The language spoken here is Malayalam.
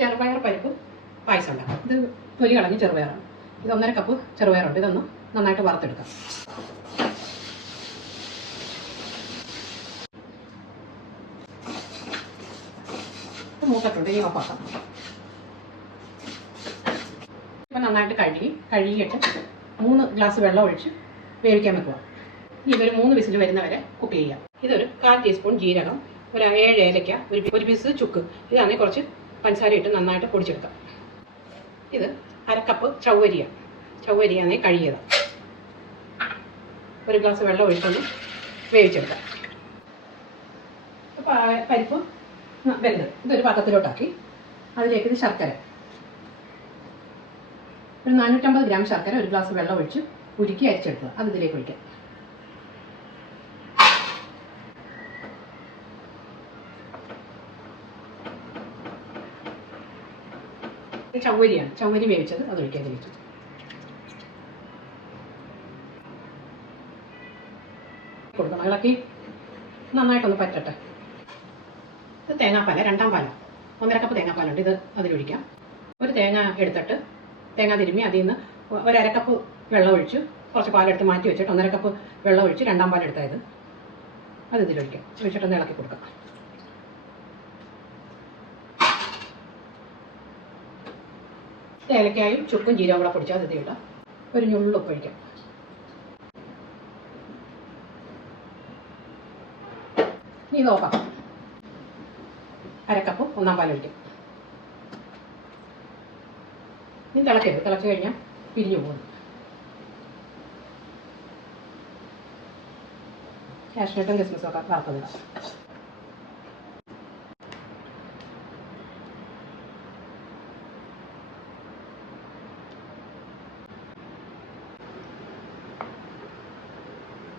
ചെറുപയർ പരിപ്പ് പായസം ഉണ്ടാക്കാം ഇത് തൊലി കളഞ്ഞ് ചെറുപയറാണ്. ഇത് ഒന്നര കപ്പ് ചെറുപയറുണ്ട്. ഇതൊന്ന് നന്നായിട്ട് വറുത്തെടുക്കാം. മൂത്തിട്ടുണ്ട്. ഈ ഓഫാക്കാം ഇപ്പം നന്നായിട്ട് കഴുകി കഴുകിയിട്ട് മൂന്ന് ഗ്ലാസ് വെള്ളം ഒഴിച്ച് വേവിക്കാൻ വെക്കുക. ഇതൊരു മൂന്ന് വിസിൽ വരുന്നവരെ കുക്ക് ചെയ്യുക ഇതൊരു കാൽ ടീസ്പൂൺ ജീരകം ഒരു ഏഴ് ഏലയ്ക്ക ഒരു ഒരു പീസ് ചുക്ക്. ഇതാണെങ്കിൽ കുറച്ച് പഞ്ചസാര ഇട്ട് നന്നായിട്ട് പൊടിച്ചെടുക്കാം. ഇത് അരക്കപ്പ് ചവ്വരിയ ചവ്വരിയാണെങ്കിൽ കഴുകിയത്. ഒരു ഗ്ലാസ് വെള്ളം ഒഴിച്ചൊന്ന് വേവിച്ചെടുക്കാം. പരിപ്പ് വെന്ത് ഇതൊരു പാത്രത്തിലോട്ടാക്കി. അതിലേക്ക് ഇത് ശർക്കര. ഒരു നാനൂറ്റമ്പത് ഗ്രാം ശർക്കര ഒരു ഗ്ലാസ് വെള്ളം ഒഴിച്ച് ഉരുക്കി അരിച്ചെടുക്കുക. അത് ഇതിലേക്ക് ഒഴിക്കാം. ചവ്വരിയാണ് ചവ്വരി വേവിച്ചത് അത് ഒഴിക്കാതെ ഇതിലേക്ക് കൊടുക്കണം ഇളക്കി നന്നായിട്ടൊന്ന് പറ്റട്ടെ. ഇത് തേങ്ങാപ്പാല രണ്ടാം പാല. ഒന്നര കപ്പ് തേങ്ങാപ്പാലുണ്ട്. ഇത് അതിലൊഴിക്കാം. ഒരു തേങ്ങ എടുത്തിട്ട് തേങ്ങ തിരുമ്മി അതിൽ നിന്ന് ഒരു അരക്കപ്പ് വെള്ളം ഒഴിച്ച് കുറച്ച് പാലെടുത്ത് മാറ്റി വെച്ചിട്ട് ഒന്നര കപ്പ് വെള്ളം ഒഴിച്ച് രണ്ടാം പാലെടുത്തായത് അത് ഇതിലൊഴിക്കാം. ഒഴിച്ചിട്ടൊന്ന് ഇളക്കി കൊടുക്കാം. ഏലക്കായും ചുക്കും ജീരകം കൂടെ പൊടിച്ചാൽ അത് ഇടാം ഒരു ഞുള്ളുപ്പൊഴിക്കാം ഇനി നോക്കാം അരക്കപ്പും ഒന്നാം പാലൊഴിക്കും ഇനി തിളക്കരുത്. തിളച്ച് കഴിഞ്ഞാൽ പിരിഞ്ഞു പോകുന്നു കാഷ്നട്ടും കിസ്മിസും ഒക്കെ വറുത്തതിടാം